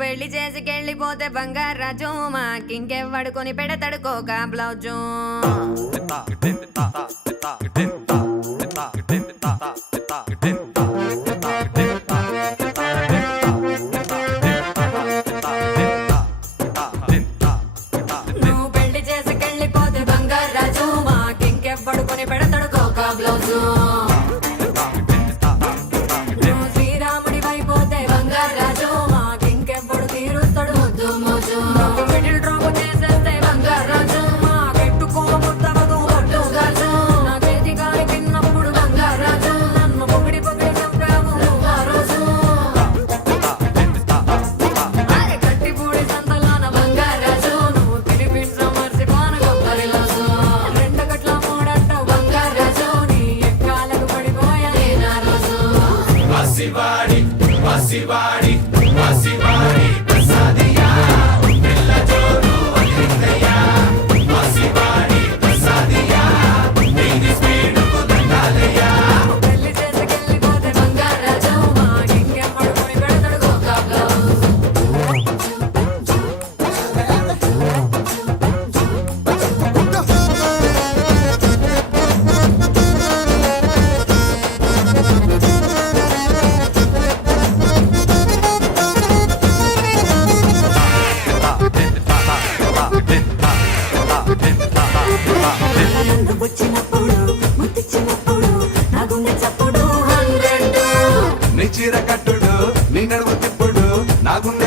పెళ్లి చేసుకెళ్ళిపోతే బంగారాజు మాకింకెవ్వడుకొని పెడతడుకోక బ్లౌజు నువ్వు పెళ్లి చేసుకెళ్ళిపోతే బంగారాజు మాకింకెవ్వడుకొని పెడతడుకోక బ్లౌజు నువ్వు శ్రీరాముడి వైపోతే బంగారాజు మాకింకెవ్వడు తీరుస్తాడు ముద్దు మోజు మిడిల్ డ్రాప్ చేసేస్తే బంగారాజు మాకెట్టుకోముద్దవదు ఒట్టు గాజు నా చేతి గాలి తిన్నప్పుడు బంగారాజు నన్ను పొగిడి పొగిడి చంపావు నువ్వు ఆ రోజు అరే కట్టిపూడి సంతలాన బంగారాజు నువ్వు తినిపించ మర్చిపోను గొప్పరి రోజు రెండు గట్ల మూడంటావు బంగారాజు నీ ఎక్కాలకు పడిపోయా నేను ఆ రోజు వాసివాడి వాసివాడి వాసివాడి ప్రసాదియా పిల్ల జోరు అదిరిందయ్యా వాసివాడి ప్రసాదియా నీది స్పీడుకు దండాలయ్యా పెళ్లి చేసుకెళ్ళిపోతే బంగారాజు మాకింకెవ్వడుకొని పెడతడుకోక బ్లౌజ్ ఆనందం వచ్చినప్పుడు ముద్దిచ్చినప్పుడు నా గుండె చప్పుడు 100 నీ చీర కట్టుడు నీ నడుము తిప్పుడు నా గుండె